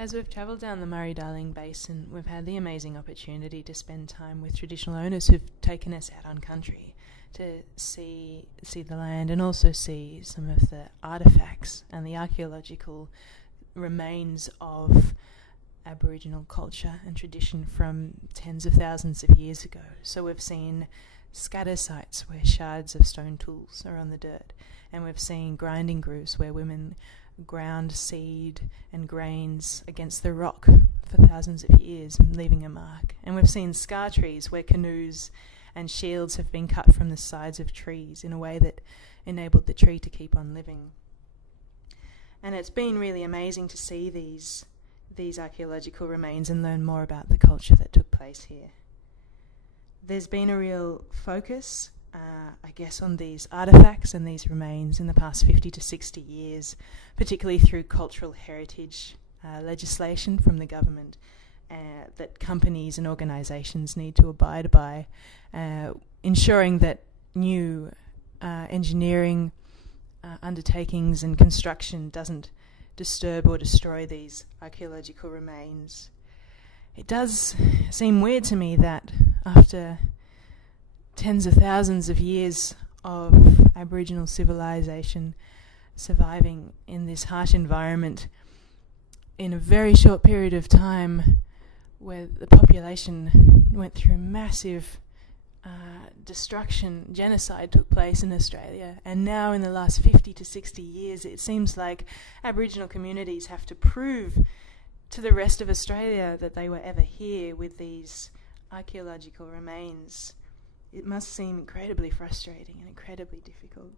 As we've travelled down the Murray-Darling Basin, we've had the amazing opportunity to spend time with traditional owners who've taken us out on country to see the land and also see some of the artefacts and the archaeological remains of Aboriginal culture and tradition from tens of thousands of years ago. So we've seen scatter sites where shards of stone tools are on the dirt, and we've seen grinding grooves where women ground seed and grains against the rock for thousands of years, leaving a mark. And we've seen scar trees where canoes and shields have been cut from the sides of trees in a way that enabled the tree to keep on living. And it's been really amazing to see these archaeological remains and learn more about the culture that took place here. There's been a real focus I guess, on these artefacts and these remains in the past 50 to 60 years, particularly through cultural heritage legislation from the government that companies and organisations need to abide by, ensuring that new engineering undertakings and construction doesn't disturb or destroy these archaeological remains. It does seem weird to me that after tens of thousands of years of Aboriginal civilization surviving in this harsh environment, in a very short period of time where the population went through massive destruction, genocide took place in Australia, and now in the last 50 to 60 years it seems like Aboriginal communities have to prove to the rest of Australia that they were ever here with these archaeological remains. It must seem incredibly frustrating and incredibly difficult.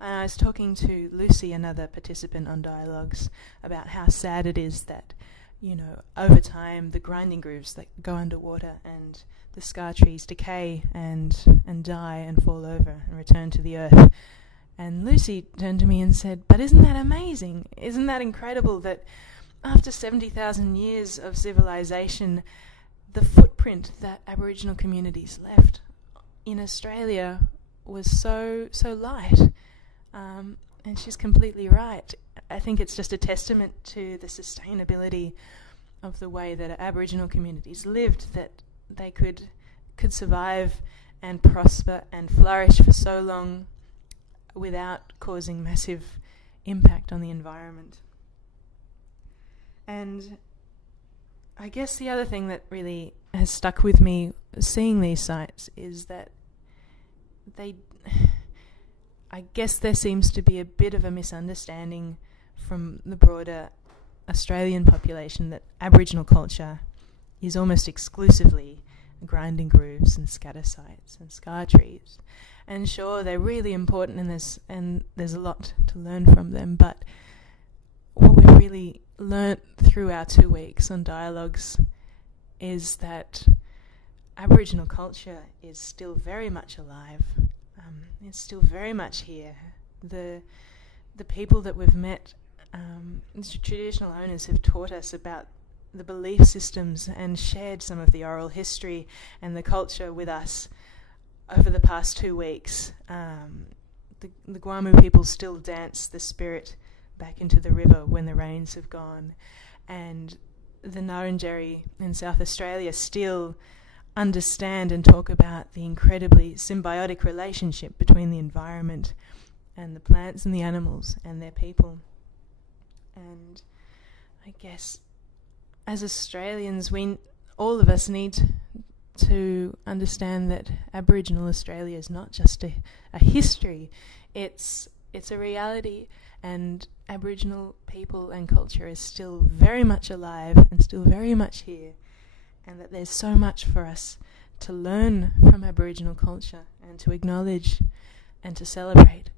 And I was talking to Lucy, another participant on Dialogues, about how sad it is that, you know, over time the grinding grooves that go underwater and the scar trees decay and die and fall over and return to the earth. And Lucy turned to me and said, "But isn't that amazing? Isn't that incredible that after 70,000 years of civilization, the footprint that Aboriginal communities left in Australia was so light?" And she's completely right. I think it's just a testament to the sustainability of the way that Aboriginal communities lived, that they could survive and prosper and flourish for so long without causing massive impact on the environment. And I guess the other thing that really has stuck with me seeing these sites is that I guess there seems to be a bit of a misunderstanding from the broader Australian population that Aboriginal culture is almost exclusively grinding grooves and scatter sites and scar trees. And sure, they're really important and there's a lot to learn from them, but what we've really learnt through our 2 weeks on Dialogues is that Aboriginal culture is still very much alive. It's still very much here. The people that we've met, the traditional owners, have taught us about the belief systems and shared some of the oral history and the culture with us over the past 2 weeks. The Guamu people still dance the spirit back into the river when the rains have gone, and the Ngarrindjeri in South Australia still understand and talk about the incredibly symbiotic relationship between the environment and the plants and the animals and their people. And I guess as Australians, all of us need to understand that Aboriginal Australia is not just a history, it's a reality, and Aboriginal people and culture is still very much alive and still very much here, and that there's so much for us to learn from Aboriginal culture and to acknowledge and to celebrate.